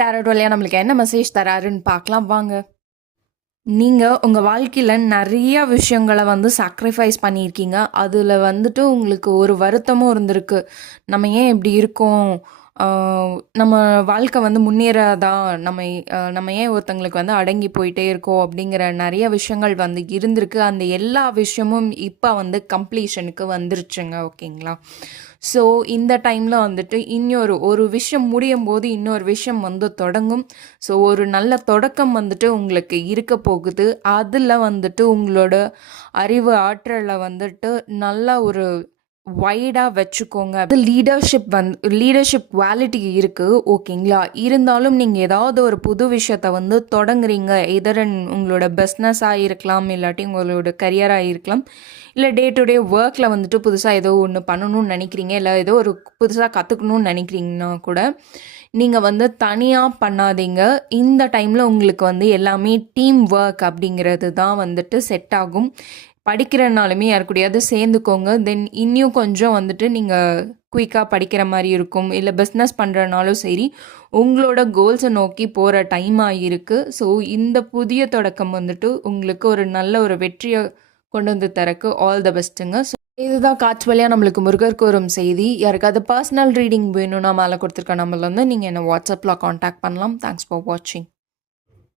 Target வழியா நம்மளுக்கு என்ன மெசேஜ் தராருன்னு பார்க்கலாம் வாங்க. நீங்கள் உங்கள் வாழ்க்கையில் நிறைய விஷயங்களை வந்து சாக்ரிஃபைஸ் பண்ணியிருக்கீங்க. அதில் வந்துட்டு உங்களுக்கு ஒரு வருத்தமும் இருந்திருக்கு. நம்ம ஏன் இப்படி இருக்கோம்? நம்ம வாழ்க்கை வந்து முன்னேறாதா? நம்ம ஏன் ஒருத்தங்களுக்கு வந்து அடங்கி போயிட்டே இருக்கோம்? அப்படிங்கிற நிறைய விஷயங்கள் வந்து இருந்திருக்கு. அந்த எல்லா விஷயமும் இப்போ வந்து கம்ப்ளீஷனுக்கு வந்துருச்சுங்க. ஓகேங்களா? ஸோ இந்த டைமில் வந்துட்டு ஒரு விஷயம் முடியும் போது இன்னொரு விஷயம் வந்து தொடங்கும். ஸோ ஒரு நல்ல தொடக்கம் வந்துட்டு உங்களுக்கு இருக்க போகுது. அதில் வந்துட்டு உங்களோட அறிவு ஆற்றலை வந்துட்டு நல்லா ஒரு வைடாக வச்சுக்கோங்க. அது லீடர்ஷிப் குவாலிட்டி இருக்குது. ஓகேங்களா? இருந்தாலும் நீங்கள் ஏதாவது ஒரு புது விஷயத்தை வந்து தொடங்குறீங்க. எதர் உங்களோட பிஸ்னஸாக இருக்கலாம், இல்லாட்டி உங்களோட கரியராக இருக்கலாம், இல்லை டே டு டே ஒர்க்கில் வந்துட்டு புதுசாக ஏதோ ஒன்று பண்ணணும்னு நினைக்கிறீங்க, இல்லை ஏதோ ஒரு புதுசாக கற்றுக்கணும்னு நினைக்கிறீங்கன்னா கூட நீங்கள் வந்து தனியாக பண்ணாதீங்க. இந்த டைமில் உங்களுக்கு வந்து எல்லாமே டீம் ஒர்க் அப்படிங்கிறது தான் வந்துட்டு செட் ஆகும். படிக்கிறனாலுமே யாருக்கூடையாவது சேர்ந்துக்கோங்க. தென் இன்னும் கொஞ்சம் வந்துட்டு நீங்கள் குயிக்காக படிக்கிற மாதிரி இருக்கும். இல்லை பிஸ்னஸ் பண்ணுறனாலும் சரி, உங்களோட கோல்ஸை நோக்கி போகிற டைமாக இருக்குது. ஸோ இந்த புதிய தொடக்கம் வந்துட்டு உங்களுக்கு ஒரு நல்ல ஒரு வெற்றியை கொண்டு வந்து தரக்கு ஆல் த பெஸ்ட்டுங்க. ஸோ இதுதான் காட்சி வழியாக நம்மளுக்கு முருகர் கூறும் செய்தி. யாருக்காவது பர்சனல் ரீடிங் வேணும்னா மேலே கொடுத்துருக்க நம்பரில் வந்து நீங்கள் என்னை வாட்ஸ்அப்பில் காண்டாக்ட் பண்ணலாம். தேங்க்ஸ் ஃபார் வாட்சிங்.